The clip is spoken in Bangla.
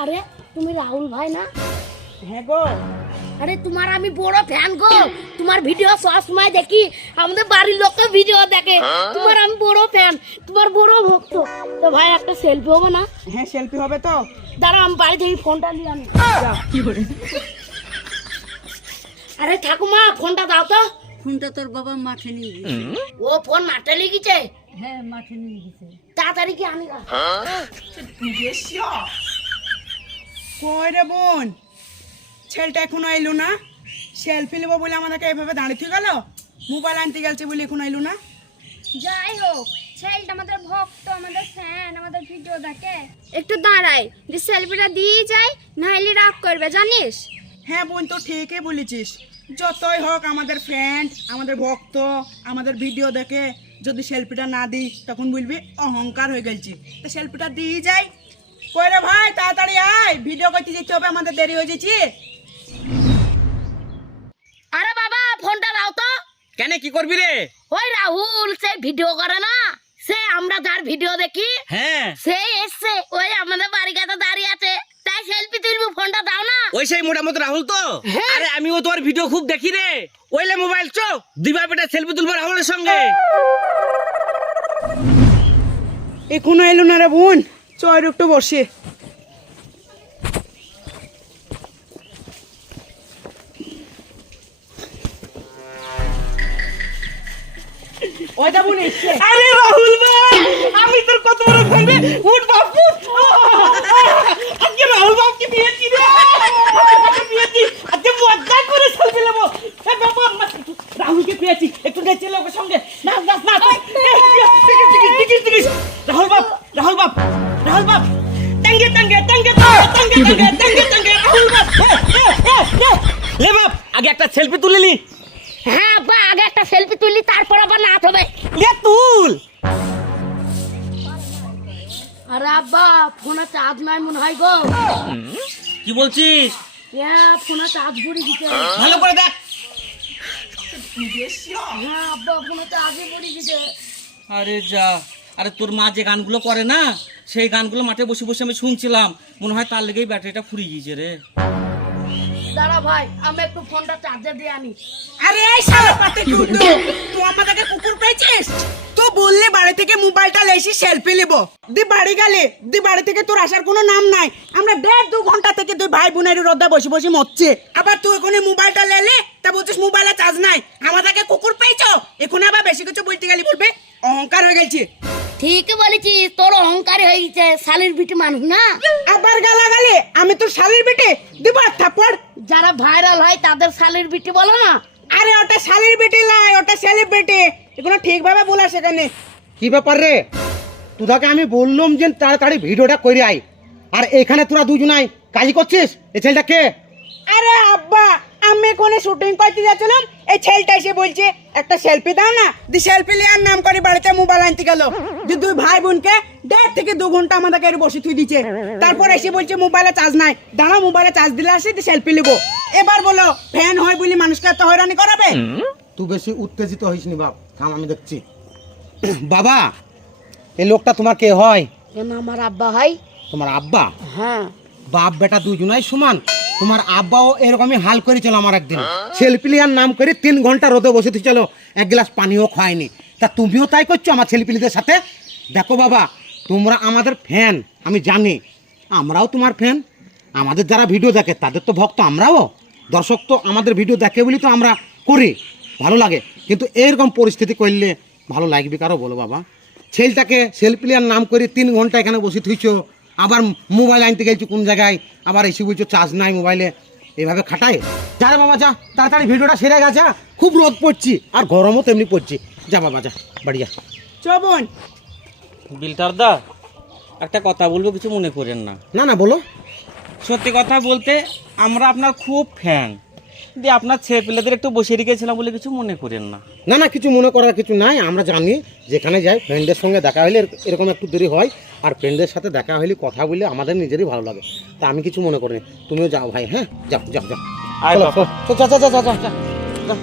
আরে তুমি রাহুল ভাই না? হ্যাঁ গো। আরে তোমার আমি বড় ফ্যান গো। তোমার ভিডিও সবসময় দেখি। আমাদের বাড়ির লোকও ভিডিও দেখে। তোমার আমি বড় ফ্যান তোমার বড় ভক্ত। তো ভাই একটা সেলফি হবে না? হ্যাঁ সেলফি হবে তো। দাঁড়া আমি বাড়ি থেকে ফোনটা নিয়ে আমি কি করে আরে ঠাকুমা ফোনটা দাও তো। ফোনটা তোর বাবা মাঠে নিয়ে গেছে। ও ফোন মাঠে লিখেছে হ্যাঁ মাঠে নিয়ে গেছে। তাড়াতাড়ি কি আনি গা। রে বোন? ছেলেটা এখনও এলো না? সেলফি নেব বলে আমাদেরকে এভাবে দাঁড়িয়ে গেল? মোবাইল আনতে গেছে বলে এখনও এলো না? যাই হোক ছেলেটা আমাদের ভক্ত আমাদের ফ্যান আমাদের ভিডিও দেখে। একটু দাঁড়াই যে সেলফিটা দিয়ে যাই নাহলে রাগ করবে জানিস? হ্যাঁ বোন তো ঠিকই বলেছিস। যতই হোক আমাদের ফ্রেন্ড আমাদের ভক্ত আমাদের ভিডিও দেখে যদি সেলফিটা না দিই তখন বলবি অহংকার হয়ে গেছি তো সেলফিটা দিয়ে যাই কই রে ভাই তাড়াতাড়ি আয়। ভিডিও করতে যেতে হবে আমাদের দেরি হয়ে যাচ্ছে। আরে বাবা ফোনটা দাও তো। কেন কি করবি রে? ওই রাহুল সে ভিডিও করে না। সে আমরা যার ভিডিও দেখি হ্যাঁ। সে এসছে ওই আমাদের বাড়ি কাছে দাঁড়িয়ে আছে। তাই সেলফি তুলবো ফোনটা দাও না। ওই সেই মোটামুটি রাহুল তো? হ্যাঁ। আরে আমিও তোর ভিডিও খুব দেখি রে। ওইলে মোবাইল চো দিবা বেটা সেলফি তুলবো রাহুলের সঙ্গে। এখনও এলো না রে বোন। চয় একটু বসে। আরে রাহুল ভাই আমি তোর কত বড় ফ্যান উঠ বাপু আজকে রাহুল বাপকে পেয়েছি রে। আজকে আজকে মজা করে সেলফি নেব। এ বাবা রাহুলকে পেয়েছি। একটু নেচে লোকের সঙ্গে। নাচ নাচ। রাহুল বাপ রাহুল বাপ। আগে একটা সেলফি তুলে নি। হ্যাঁ বা আগে একটা সেলফি তুলি তারপর আবার নাচ হবে। তুল। আরে আব্বা ফোনে চার্জ নাই মনে হয় গো। কি বলছিস? হ্যাঁ ফোনে চার্জ ভরে দিতে ভালো করে দেখ। হ্যাঁ আব্বা ফোনে চার্জই ঘুরে দিতে। আরে যা আরে তোর মা যে গানগুলো করে না সেই গানগুলো মাঠে বসে বসে আমি শুনছিলাম। মনে হয় তার লেগেই ব্যাটারিটা ফুরিয়ে গিয়েছে রে। দাঁড়া ভাই আমি একটু ফোনটা চার্জে দিয়ে আনি। আরে এই শালা পাতে কুকুর তুই আমাদেরকে কুকুর পেয়েছিস? তো বললে বাড়ি থেকে মোবাইলটা লেসি সেলফি নেব। দি বাড়ি গেলে দি বাড়ি থেকে তোর আসার কোনো নাম নাই। আমরা দেড় দু ঘণ্টা থেকে তুই ভাই বোনের রোদা বসে বসে মরছে। আবার তুই ওখানে মোবাইলটা লেলে তা বলছিস মোবাইলে চার্জ নাই। আমাদেরকে কুকুর পেয়েছ? এখন আবার বেশি কিছু বলতে গেলি বলবে? অহংকার হয়ে গেছে। ঠিক বলেছিস তোর অহংকারী হয়ে গেছে শালির বিটি মানুষ না? আবার গালা গালে আমি তো শালির বেটে দিব থাপ্পড়। যারা ভাইরাল হয় তাদের শালির বিটি বলো না। আরে ওটা শালির বেটে লাই ওটা শালির বেটে এগুলো ঠিকভাবে বলা সেখানে কি ব্যাপার রে? তোদাকে আমি বললাম যে তাড়াতাড়ি ভিডিওটা করে আয়। আর এখানে তোরা দুজনাই কাজ করছিস? এই ছেলেটা কে? আরে আব্বা আমি কোনে শুটিং করতে যাচ্ছিলাম। এই ছেলেটা এসে বলছে একটা সেলফি দাও না। দি সেলফি লিয়ার নাম করে বাড়িতে মোবাইল আনতে গেল। যে দুই ভাই বোনকে দেড় থেকে দু ঘণ্টা আমাদেরকে এর বসে থুই দিচ্ছে তারপর এসে বলছে মোবাইলে চার্জ নাই। দাঁড়া মোবাইলে চার্জ দিলে আসে দি সেলফি নেব। এবার বলো ফ্যান হয় বলে মানুষকে এত হয়রানি করাবে? তুই বেশি উত্তেজিত হইস নি বাপ থাম আমি দেখছি। বাবা এই লোকটা তোমার কে হয়? আমার আব্বা হয়। তোমার আব্বা? হ্যাঁ। বাপ বেটা দুজনাই সমান। তোমার আব্বাও এরকমই হাল করেছিল আমার একদিন। সেলফি লিয়ার নাম করে তিন ঘণ্টা রোদে বসে চল, এক গ্লাস পানিও খায়নি তা তুমিও তাই করছ আমার ছেলেপিলিদের সাথে? দেখো বাবা, তোমরা আমাদের ফ্যান আমি জানি। আমরাও তোমার ফ্যান আমাদের যারা ভিডিও দেখে, তাদের তো ভক্ত আমরাও। দর্শক তো আমাদের ভিডিও দেখে বলি তো আমরা করি। ভালো লাগে। কিন্তু এরকম পরিস্থিতি করলে ভালো লাগবে কারও বলো বাবা। ছেলেটাকে সেলফি লিয়ার নাম করে তিন ঘণ্টা এখানে বসে থুইছো আবার মোবাইল আনতে গেছি কোন জায়গায়? আবার এসে বলছো চার্জ নাই মোবাইলে। এভাবে খাটায়? যা রে বাবা যা। তাড়াতাড়ি ভিডিওটা সেরে গেছে হ্যাঁ? খুব রোদ পড়ছি আর গরমও তেমনি পড়ছি। যা বাবা যা বাড়ি যা। চবন বিলটার দা একটা কথা বলব কিছু মনে করেন না। না না বলো। সত্যি কথা বলতে আমরা আপনার খুব ফ্যান দিয়ে আপনার ছেলে পেলেদের একটু বসে রেখেছিলাম বলে কিছু মনে করেন না। না না কিছু মনে করার কিছু নাই আমরা জানি যেখানে যাই ফ্রেন্ডের সঙ্গে দেখা হলে এরকম একটু দেরি হয় আর ফ্রেন্ডের সাথে দেখা হলে কথা বলে আমাদের নিজেরই ভালো লাগে। তা আমি কিছু মনে করিনি। তুমিও যাও ভাই হ্যাঁ? যাও যাও যাও। আচ্ছা আচ্ছা আচ্ছা যা